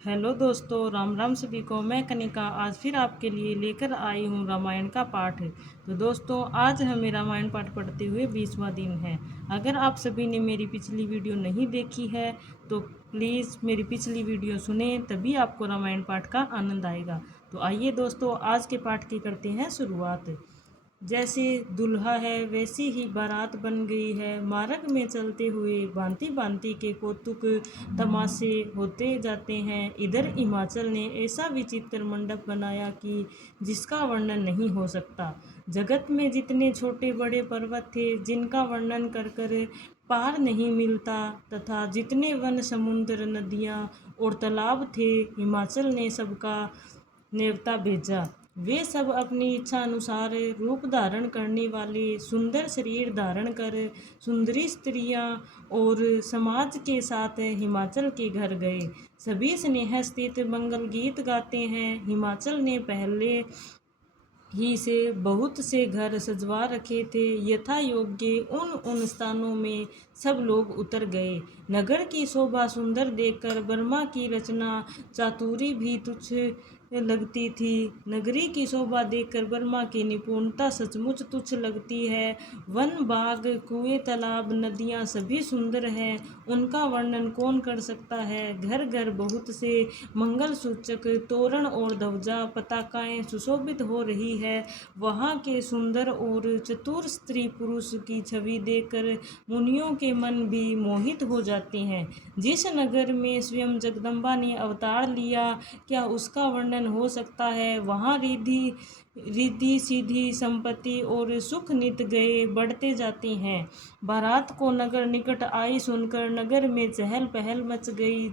Hello दोस्तों, राम राम सभी को। मैं कनिका आज फिर आपके लिए लेकर आई हूँ रामायण का पाठ। तो दोस्तों, आज हमें रामायण पाठ पढ़ते हुए 20वां दिन है। अगर आप सभी ने मेरी पिछली वीडियो नहीं देखी है तो प्लीज़ मेरी पिछली वीडियो सुने, तभी आपको रामायण पाठ का आनंद आएगा। तो आइए दोस्तों, आज के पाठ की करते हैं शुरुआत। जैसे दूल्हा है वैसी ही बारात बन गई है, मार्ग में चलते हुए भांति भांति के कौतुक तमाशे होते जाते हैं। इधर हिमाचल ने ऐसा विचित्र मंडप बनाया कि जिसका वर्णन नहीं हो सकता। जगत में जितने छोटे बड़े पर्वत थे जिनका वर्णन कर कर पार नहीं मिलता, तथा जितने वन समुद्र नदियाँ और तालाब थे, हिमाचल ने सबका नेवता भेजा। वे सब अपनी इच्छा अनुसार रूप धारण करने वाले, सुंदर शरीर धारण कर सुंदरी स्त्रियां और समाज के साथ हिमाचल के घर गए। सभी स्नेह स्थित मंगल गीत गाते हैं। हिमाचल ने पहले ही से बहुत से घर सजवा रखे थे। यथा योग्य उन उन स्थानों में सब लोग उतर गए। नगर की शोभा सुंदर देखकर ब्रह्मा की रचना चातुरी भी तुच्छ लगती थी। नगरी की शोभा देखकर ब्रह्मा की निपुणता सचमुच तुच्छ लगती है। वन बाग कुएं तालाब नदियाँ सभी सुंदर हैं, उनका वर्णन कौन कर सकता है। घर घर बहुत से मंगल सूचक तोरण और ध्वजा पताकाएं सुशोभित हो रही है। वहाँ के सुंदर और चतुर स्त्री पुरुष की छवि देखकर मुनियों के मन भी मोहित हो जाते हैं। जिस नगर में स्वयं जगदम्बा ने अवतार लिया, क्या उसका वर्णन हो सकता है। वहाँ रिद्धि रिद्धि सीधी संपत्ति और सुख नित गए बढ़ते जाते हैं। बारात को नगर निकट आई सुनकर नगर में चहल पहल मच गई,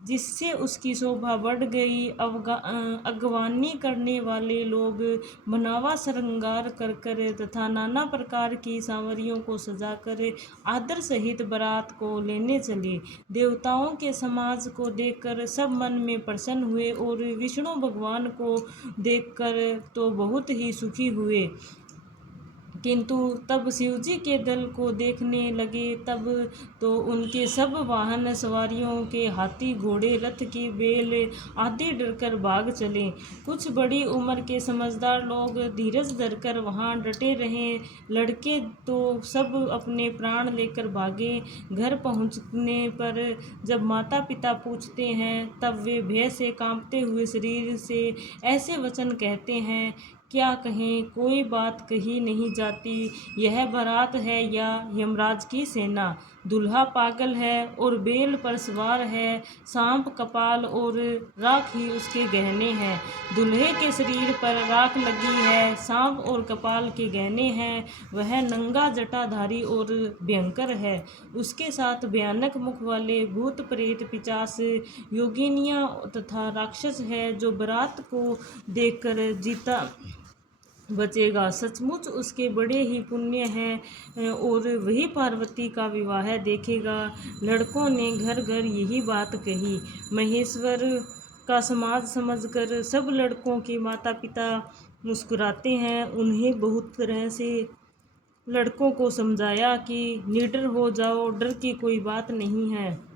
जिससे उसकी शोभा बढ़ गई। अगवानी करने वाले लोग बनावा श्रृंगार कर कर तथा नाना प्रकार की सांवरियों को सजाकर आदर सहित बारात को लेने चले। देवताओं के समाज को देखकर सब मन में प्रसन्न हुए और विष्णु भगवान को देखकर तो बहुत ही सुखी हुए। किंतु तब शिवजी के दल को देखने लगे, तब तो उनके सब वाहन सवारियों के हाथी घोड़े रथ की बेल आदि डरकर भाग चले। कुछ बड़ी उम्र के समझदार लोग धीरज धरकर वहां डटे रहे। लड़के तो सब अपने प्राण लेकर भागे। घर पहुंचने पर जब माता पिता पूछते हैं, तब वे भय से कांपते हुए शरीर से ऐसे वचन कहते हैं, क्या कहें, कोई बात कही नहीं जाती। यह बारात है या यमराज की सेना। दूल्हा पागल है और बेल पर सवार है। सांप कपाल और राख ही उसके गहने हैं। दूल्हे के शरीर पर राख लगी है, सांप और कपाल के गहने हैं। वह नंगा जटाधारी और भयंकर है। उसके साथ भयानक मुख वाले भूत प्रेत पिशाच योगिनियां तथा राक्षस है। जो बारात को देखकर जीता बचेगा, सचमुच उसके बड़े ही पुण्य हैं और वही पार्वती का विवाह देखेगा। लड़कों ने घर घर यही बात कही। महेश्वर का समाज समझकर सब लड़कों के माता पिता मुस्कुराते हैं। उन्हें बहुत तरह से लड़कों को समझाया कि निडर हो जाओ, डर की कोई बात नहीं है।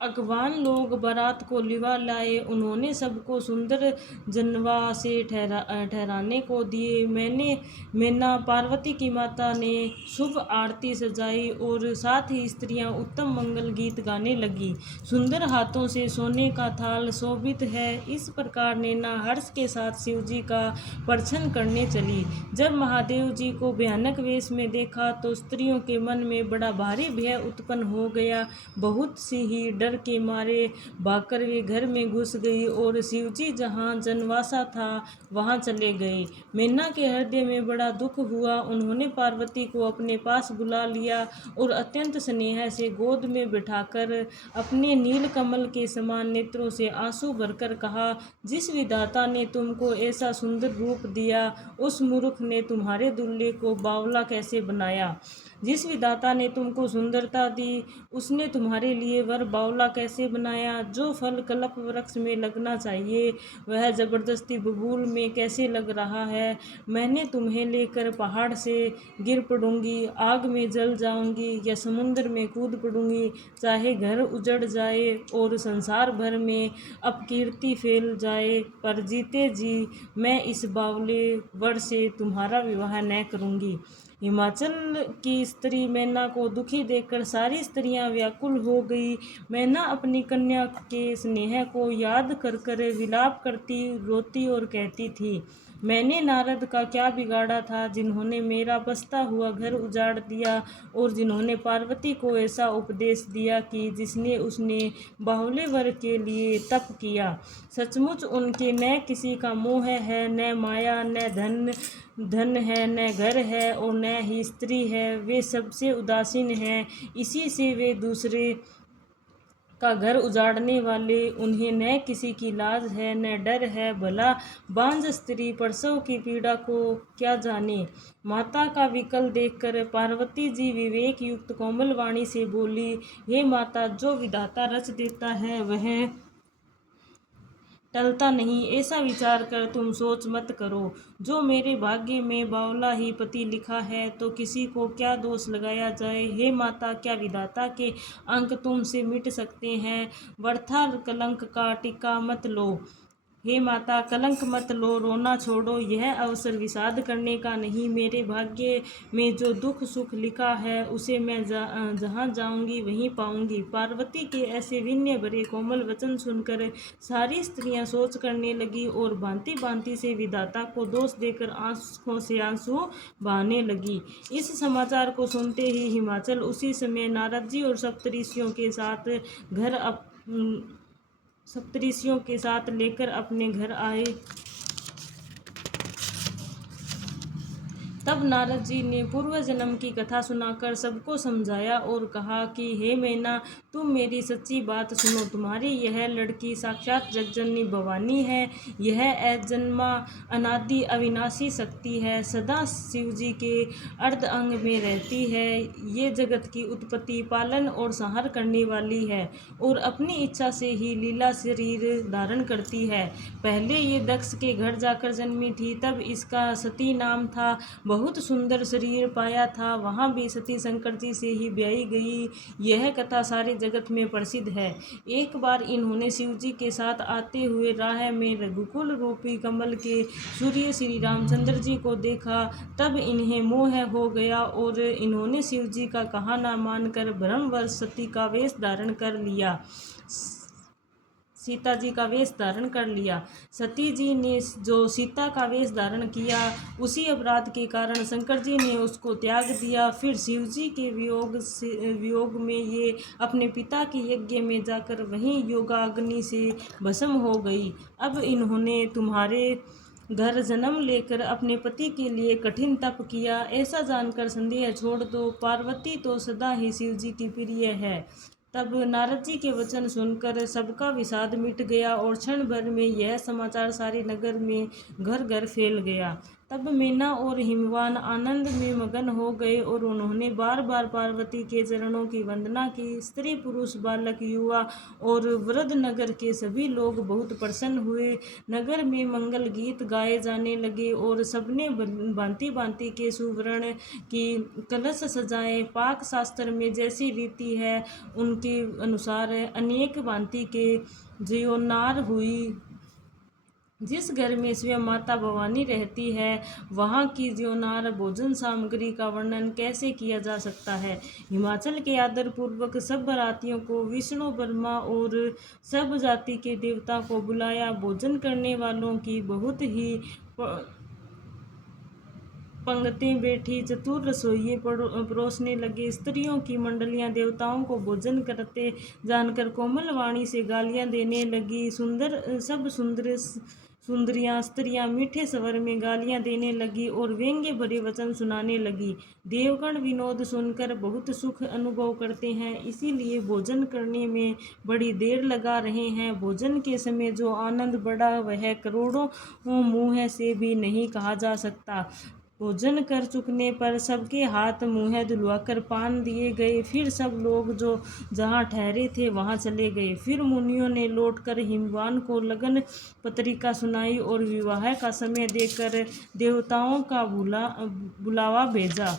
अगवान लोग बारात को लिवा लाए। उन्होंने सबको सुंदर जनवा से ठहराने को दिए। मैना पार्वती की माता ने शुभ आरती सजाई और साथ ही स्त्रियां उत्तम मंगल गीत गाने लगी। सुंदर हाथों से सोने का थाल शोभित है। इस प्रकार नैना हर्ष के साथ शिवजी का प्रदर्शन करने चली। जब महादेव जी को भयानक वेश में देखा तो स्त्रियों के मन में बड़ा भारी भय उत्पन्न हो गया। बहुत सी ही डर के मारे भागकर वे घर में घुस गई और शिवजी जहाँ जनवासा था वहाँ चले गए। मैना के हृदय में बड़ा दुख हुआ। उन्होंने पार्वती को अपने पास बुला लिया और अत्यंत स्नेह से गोद में बिठाकर अपने नील कमल के समान नेत्रों से आंसू भरकर कहा, जिस विधाता ने तुमको ऐसा सुंदर रूप दिया, उस मूर्ख ने तुम्हारे दूल्हे को बावला कैसे बनाया। जिस विधाता ने तुमको सुंदरता दी, उसने तुम्हारे लिए वर बावला कैसे बनाया। जो फल कल्प वृक्ष में लगना चाहिए, वह जबरदस्ती बबूल में कैसे लग रहा है। मैंने तुम्हें लेकर पहाड़ से गिर पड़ूंगी, आग में जल जाऊंगी या समुद्र में कूद पड़ूंगी, चाहे घर उजड़ जाए और संसार भर में अपकीर्ति फैल जाए, पर जीते जी मैं इस बावले वर से तुम्हारा विवाह न करूंगी। हिमाचल की स्त्री मैना को दुखी देखकर सारी स्त्रियां व्याकुल हो गई। मैना अपनी कन्या के स्नेह को याद कर कर विलाप करती, रोती और कहती थी, मैंने नारद का क्या बिगाड़ा था, जिन्होंने मेरा बसता हुआ घर उजाड़ दिया और जिन्होंने पार्वती को ऐसा उपदेश दिया कि जिसने उसने बाहुले वर के लिए तप किया। सचमुच उनके न किसी का मोह है, न माया, न धन है, न घर है और न ही स्त्री है। वे सबसे उदासीन हैं, इसी से वे दूसरे का घर उजाड़ने वाले। उन्हें न किसी की लाज है, न डर है। भला बांझ स्त्री प्रसव की पीड़ा को क्या जाने। माता का विकल देखकर पार्वती जी विवेक युक्त कोमल वाणी से बोली, हे माता, जो विधाता रच देता है वह टलता नहीं, ऐसा विचार कर तुम सोच मत करो। जो मेरे भाग्य में बावला ही पति लिखा है, तो किसी को क्या दोष लगाया जाए। हे माता, क्या विधाता के अंक तुमसे मिट सकते हैं। वृथा कलंक का टीका मत लो। हे माता, कलंक मत लो, रोना छोड़ो। यह अवसर विषाद करने का नहीं। मेरे भाग्य में जो दुख सुख लिखा है, उसे मैं जहाँ जाऊंगी वहीं पाऊंगी। पार्वती के ऐसे विनय भरे कोमल वचन सुनकर सारी स्त्रियां सोच करने लगी और भांति भांति से विधाता को दोष देकर आंखों से आंसू बहाने लगी। इस समाचार को सुनते ही हिमाचल उसी समय नारद जी और सप्तऋषियों के साथ लेकर अपने घर आए। तब नारद जी ने पूर्व जन्म की कथा सुनाकर सबको समझाया और कहा कि हे मैना, तुम मेरी सच्ची बात सुनो। तुम्हारी यह लड़की साक्षात जगजननी भवानी है। यह अजन्मा अनादि अविनाशी शक्ति है, सदा शिवजी के अर्ध अंग में रहती है। ये जगत की उत्पत्ति, पालन और संहार करने वाली है और अपनी इच्छा से ही लीला शरीर धारण करती है। पहले ये दक्ष के घर जाकर जन्मी थी, तब इसका सती नाम था। बहुत सुंदर शरीर पाया था, वहाँ भी सती शंकर जी से ही ब्याही गई। यह कथा सारे जगत में प्रसिद्ध है। एक बार इन्होंने शिवजी के साथ आते हुए राह में रघुकुल रूपी कमल के सूर्य श्री रामचंद्र जी को देखा। तब इन्हें मोह हो गया और इन्होंने शिवजी का कहा न मानकर भ्रमवश सीता जी का वेश धारण कर लिया। सती जी ने जो सीता का वेश धारण किया, उसी अपराध के कारण शंकर जी ने उसको त्याग दिया। फिर शिव जी के वियोग में ये अपने पिता के यज्ञ में जाकर वहीं योगाग्नि से भस्म हो गई। अब इन्होंने तुम्हारे घर जन्म लेकर अपने पति के लिए कठिन तप किया। ऐसा जानकर संदेह छोड़ दो, पार्वती तो सदा ही शिव जी की प्रिय है। तब नारद जी के वचन सुनकर सबका विषाद मिट गया और क्षण भर में यह समाचार सारे नगर में घर घर फैल गया। तब मैना और हिमवान आनंद में मगन हो गए और उन्होंने बार बार पार्वती के चरणों की वंदना की। स्त्री पुरुष बालक युवा और वृद्ध नगर के सभी लोग बहुत प्रसन्न हुए। नगर में मंगल गीत गाए जाने लगे और सबने भांति भांति के सुवर्ण की कलश सजाए। पाक शास्त्र में जैसी रीति है, उनके अनुसार अनेक भांति के ज्योनार हुई। जिस घर में स्वयं माता भवानी रहती है, वहाँ की ज्योनार भोजन सामग्री का वर्णन कैसे किया जा सकता है। हिमाचल के आदर पूर्वक सब बरातियों को विष्णु ब्रह्मा और सब जाति के देवता को बुलाया। भोजन करने वालों की बहुत ही पंक्ति बैठी, चतुर रसोइये परोसने लगे। स्त्रियों की मंडलियां देवताओं को भोजन करते जानकर कोमल वाणी से गालियां देने लगी। सुंदरियां स्त्रियां मीठे स्वर में गालियां देने लगी और व्यंग्य भरे वचन सुनाने लगी। देवगण विनोद सुनकर बहुत सुख अनुभव करते हैं, इसीलिए भोजन करने में बड़ी देर लगा रहे हैं। भोजन के समय जो आनंद बढ़ा, वह करोड़ों मुँह से भी नहीं कहा जा सकता। भोजन कर चुकने पर सबके हाथ मुँह धुलवाकर पान दिए गए। फिर सब लोग जो जहाँ ठहरे थे वहाँ चले गए। फिर मुनियों ने लौटकर हिमवान को लगन पत्रिका सुनाई और विवाह का समय देकर देवताओं का बुलावा भेजा।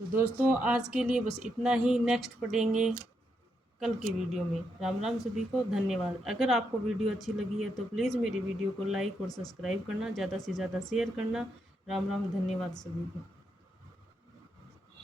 तो दोस्तों आज के लिए बस इतना ही। नेक्स्ट पढ़ेंगे कल की वीडियो में। राम राम सभी को, धन्यवाद। अगर आपको वीडियो अच्छी लगी है तो प्लीज़ मेरी वीडियो को लाइक और सब्सक्राइब करना, ज़्यादा से ज़्यादा शेयर करना। राम राम, धन्यवाद सभी को।